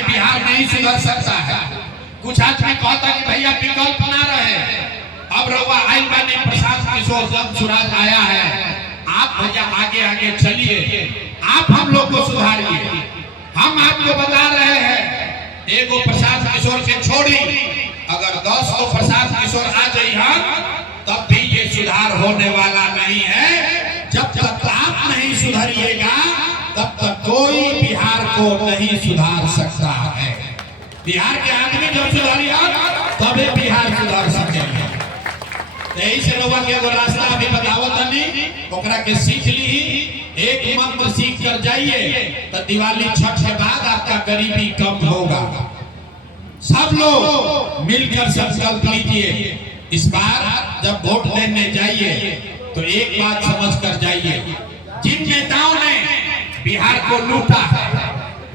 भाई बिहार नहीं सुधर सकता है। कुछ आदमी कहता कि भैया विकल्प ना रहे, अब रहुआ आई बने प्रशांत किशोर जब सुराज आया है, आप भैया आगे आगे चलिए, आप हम लोग को सुधारिए। हम आपको बता रहे हैं, एगो प्रशांत किशोर के छोड़ी अगर 10 को प्रशांत किशोर आ जाइए तब भी ये सुधार होने वाला नहीं है। जब तक आप नहीं सुधरिएगा तब तक कोई बिहार को नहीं सुधार सकता है। बिहार के आदमी जब सुधारिया तभी बिहार सुधार सकेगा। यही से लोगों के रास्ता अभी बतावत नहीं, ओकरा के सीख ली। एक मंत्र सीख कर जाइए तो दिवाली छठ के बाद आपका गरीबी कम होगा। सब लोग मिलकर संकल्प लीजिए, इस बार जब वोट देने जाइए तो एक बात समझ कर जाइए, जिन नेताओं ने बिहार को लूटा है,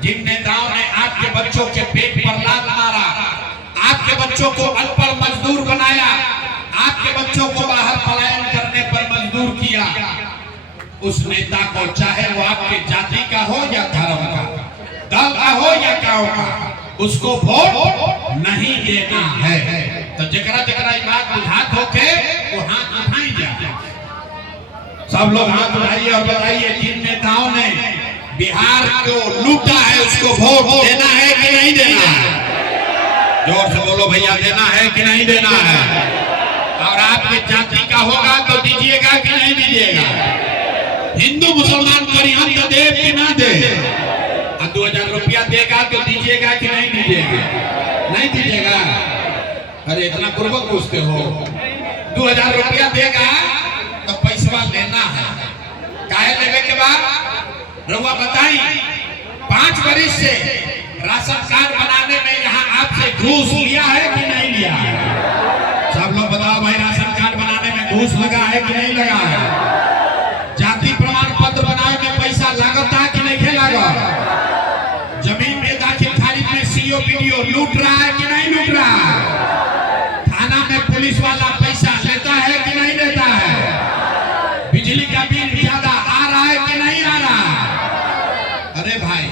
जिन नेताओं ने आपके बच्चों के पेट पर लात मारा, आपके बच्चों को अनपढ़ मजदूर बनाया, आपके बच्चों को बाहर पलायन करने पर मजदूर किया, उस नेता को चाहे वो आपके जाति का हो या धर्म का, दल का हो या गांव का, उसको वोट नहीं देना है। तो जकरा जकरा बात बुझात होके वो हाथ उठाई जाए। सब लोग हाथ उठाइए और बताइए, जिन नेताओं ने बिहार को लूटा है उसको वोट देना है कि नहीं देना है? जोर से बोलो भैया, देना है कि नहीं देना है? और आपके जाति का होगा तो दीजिएगा कि नहीं दीजिएगा? हिंदू मुसलमान परिहन तो दे कि ना दे? 2000 रुपया देगा तो दीजिएगा कि नहीं दीजिएगा? नहीं दीजिएगा? अरे इतना पूर्वक पूछते हो। 2000 रुपया देगा तो पैसा लेना है, काहे लेवे के बाद रउआ बताई। 5 वर्ष से राशन कार्ड बनाने में यहाँ आपसे घूस लिया है कि नहीं लिया है? सब लोग बताओ भाई, राशन कार्ड बनाने में घूस लगा है कि नहीं लगा है? जाति प्रमाण पत्र बनाने में पैसा लगता है कि नहीं लगा? जमीन में दाखिल खारिज में सीओ पीडीओ लूट रहा है कि नहीं लूट रहा है? थाना में पुलिस वाला पैसा लेता है कि नहीं लेता है? बिजली का बिल ज्यादा आ रहा है कि नहीं आ रहा? अरे भाई,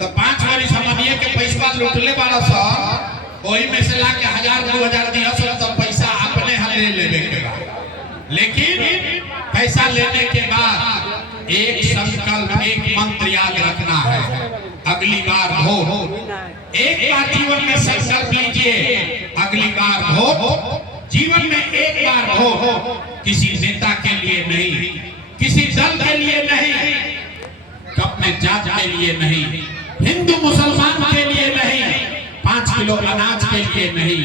तो 5 वर्ष हमनिए के पैसा लूटले वाला सब, वही में से लाके 1000-2000 दिया सब पैसा अपने हले लेवे के बाद। लेकिन पैसा लेने के बाद एक संकल्प, एक मंत्र याद रखना है, अगली बार वोट। एक बार जीवन में संकल्प लीजिए, अगली बार वोट। जीवन में एक बार वोट, किसी नेता के लिए नहीं, किसी दल के लिए नहीं, अपने जात के लिए नहीं, हिंदू मुसलमान के लिए नहीं, 5 किलो अनाज के लिए नहीं,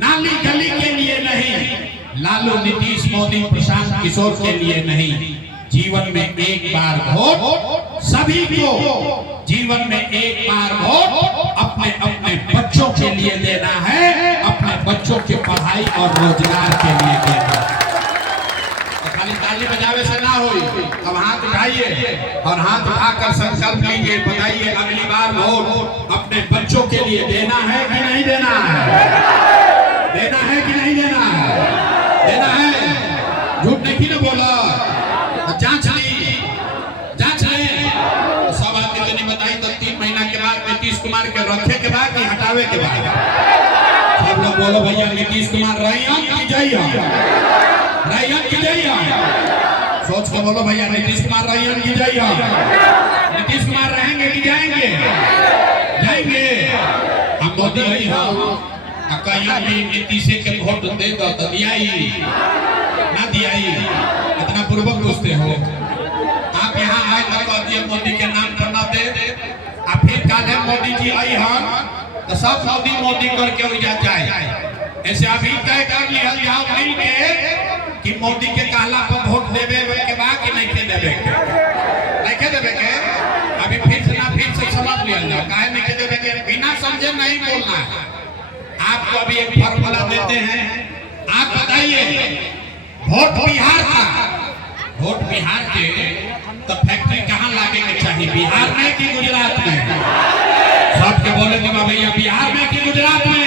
नाली गली के लिए नहीं, लालू नीतीश मोदी प्रशांत किशोर के लिए नहीं। जीवन में एक बार वोट, सभी को जीवन में एक बार वोट अपने अपने बच्चों के लिए देना है, अपने बच्चों की पढ़ाई और रोजगार के लिए देना है। तो खाली ताली बजावे से ना होई, अब हाथ उठाइए और हाथ उठाकर संकल्प लीजिए, बताइए अगली बार वोट अपने बच्चों के लिए देना है कि नहीं देना है? देना है कि नहीं देना है? देना है। झूठ नहीं ना बोला, जांच ली, जांच ले। सब आदमी तो नहीं बताई तो 3 महीना के बाद नीतीश कुमार के रखे के बाद कि हटावे के बाद? सब लोग बोलो भैया, नीतीश कुमार रहियन की जइयन? रहियन की जइयन? सोच के बोलो भैया, नीतीश कुमार रहियन की जइयन? नीतीश कुमार रहेंगे कि जाएंगे? जाएंगे। हम मोदी ही हम कहीं भी नीतीश के वोट दे दो तो दियाई ना दियाई? इतना पूर्वक पूछते हो। आप यहाँ आए तो मोदी के नाम पर ना दे, फिर कल मोदी जी आई हम तो सब मोदी मोदी करके उजा जाए। ऐसे अभी तय कर लिया जाओ मिल के कि मोदी के कहला पर वोट देवे के बाद कि नहीं के देवे के? नहीं के देवे के? अभी फिर से समझ लिया जाओ, काहे नहीं के देवे के? बिना समझे नहीं बोलना है। आपको अभी एक फॉर्मूला देते हैं, आप बताइए वोट बिहार का, वोट बिहार के तो फैक्ट्री कहाँ लागे के चाहिए, बिहार में कि गुजरात में? सबके बोले कि भैया बिहार में कि गुजरात में?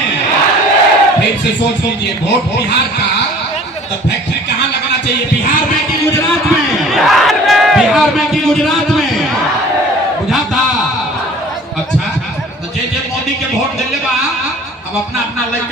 फिर से सोच लीजिए, वोट बिहार का तो फैक्ट्री कहाँ लगना चाहिए, बिहार में कि गुजरात में? बिहार में कि गुजरात में? बुझा था? अच्छा, तो जे मोदी के वोट दिले बा अब अपना अपना लड़का